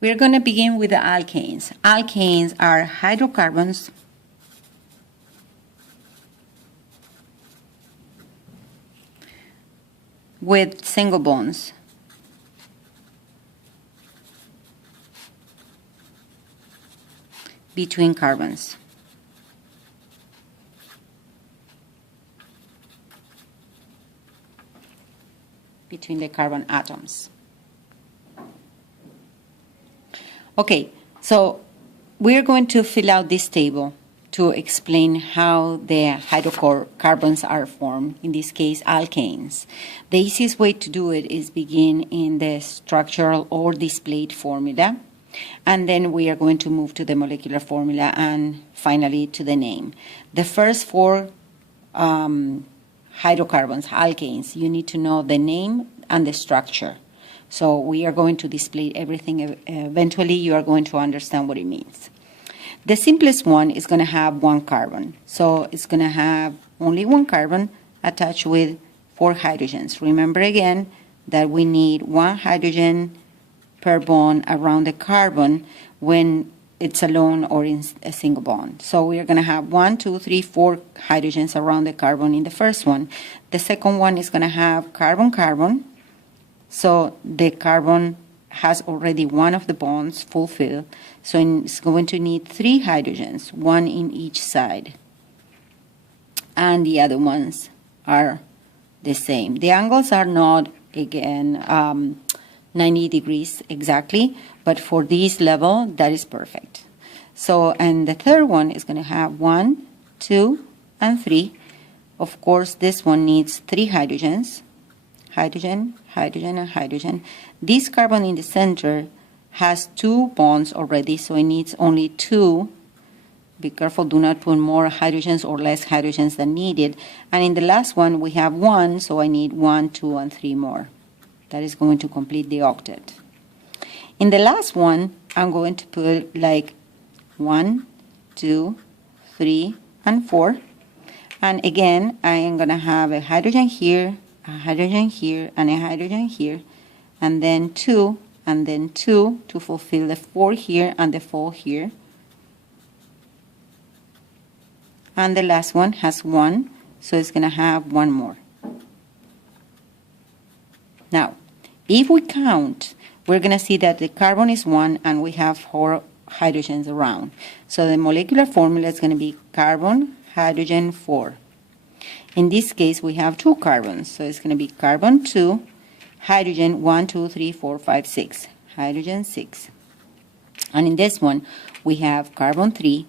We're going to begin with the alkanes. Alkanes are hydrocarbons with single bonds. Between carbons. Between the carbon atoms. Okay, so we're going to fill out this table to explain how the hydrocarbons are formed, in this case alkanes. The easiest way to do it is begin in the structural or displayed formula, and then we are going to move to the molecular formula and finally to the name. The first four hydrocarbons, alkanes, you need to know the name and the structure. So we are going to display everything. Eventually you are going to understand what it means. The simplest one is going to have one carbon. So it's going to have only one carbon attached with 4 hydrogens. Remember again that we need 1 hydrogen per bond around the carbon when it's alone or in a single bond. So we are going to have 1, 2, 3, 4 hydrogens around the carbon in the first one. The second one is going to have carbon-carbon. So the carbon has already one of the bonds fulfilled. So it's going to need 3 hydrogens, 1 in each side. And the other ones are the same. The angles are not, again, 90 degrees exactly, but for this level, that is perfect. So, and the third one is going to have 1, 2, and 3. Of course, this one needs 3 hydrogens. Hydrogen, hydrogen, and hydrogen. This carbon in the center has 2 bonds already, so it needs only 2. Be careful, do not put more hydrogens or less hydrogens than needed. And in the last one, we have 1, so I need 1, 2, and 3 more. That is going to complete the octet. In the last one, I'm going to put like 1, 2, 3, and 4. And again, I am going to have a hydrogen here, a hydrogen here, and a hydrogen here, and then 2 to fulfill the 4 here and the 4 here. And the last one has 1, so it's going to have 1 more. Now, if we count, we're going to see that the carbon is 1 and we have 4 hydrogens around. So the molecular formula is going to be carbon, hydrogen, 4. In this case, we have 2 carbons, so it's going to be carbon 2, hydrogen 1, 2, 3, 4, 5, 6, hydrogen 6. And in this one, we have carbon 3,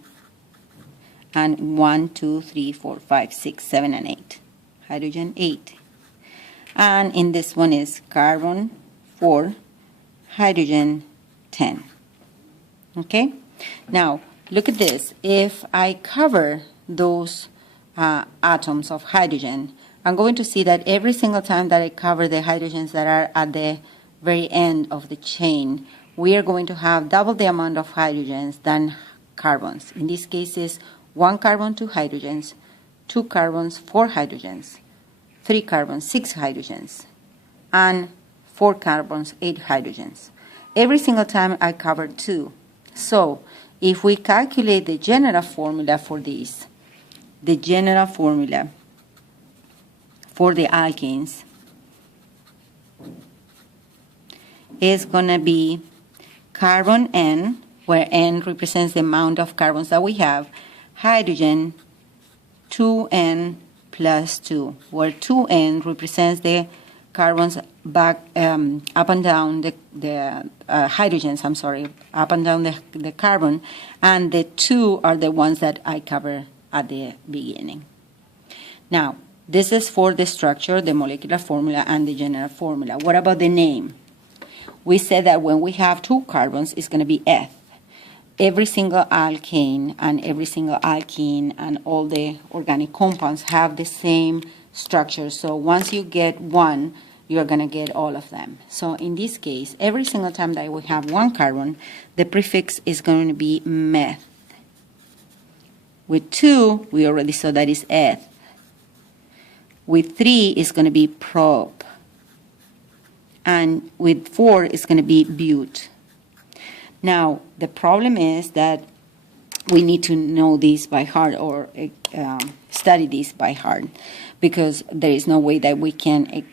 and 1, 2, 3, 4, 5, 6, 7, and 8, hydrogen 8. And in this one is carbon 4, hydrogen 10. Okay? Now, look at this. If I cover those atoms of hydrogen, I'm going to see that every single time that I cover the hydrogens that are at the very end of the chain, we are going to have double the amount of hydrogens than carbons. In this case, is 1 carbon, 2 hydrogens, 2 carbons, 4 hydrogens, 3 carbons, 6 hydrogens, and 4 carbons, 8 hydrogens. Every single time I cover 2. So if we calculate the general formula for this, the general formula for the alkanes is going to be carbon N, where N represents the amount of carbons that we have, hydrogen 2N plus 2, where 2N represents the carbons back up and down the hydrogens, I'm sorry, up and down the carbon, and the 2 are the ones that I cover at the beginning. Now, this is for the structure, the molecular formula, and the general formula. What about the name? We said that when we have 2 carbons, it's going to be F. Every single alkane and every single alkene and all the organic compounds have the same structure. So once you get 1, you're going to get all of them. So in this case, every single time that we have 1 carbon, the prefix is going to be meth. With 2, we already saw that is eth. With 3, it's going to be prop. And with 4, it's going to be but. Now, the problem is that we need to know this by heart or study this by heart because there is no way that we can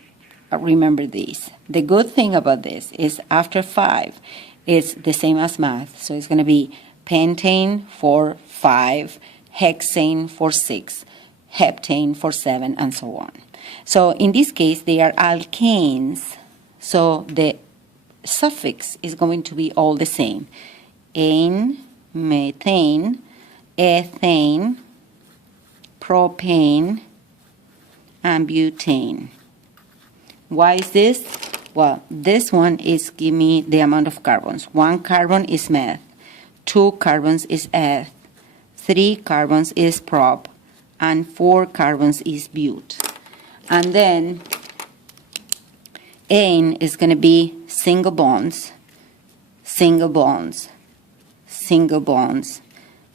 remember this. The good thing about this is after 5, it's the same as math. So it's going to be pentane for 5, hexane for 6, heptane for 7, and so on. So in this case, they are alkanes. So the suffix is going to be all the same. Ane, methane, ethane, propane, and butane. Why is this? Well, this one is give me the amount of carbons. 1 carbon is meth, 2 carbons is eth, 3 carbons is prop, and 4 carbons is but. And then ane is going to be single bonds, single bonds, single bonds,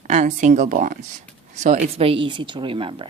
and single bonds. So it's very easy to remember.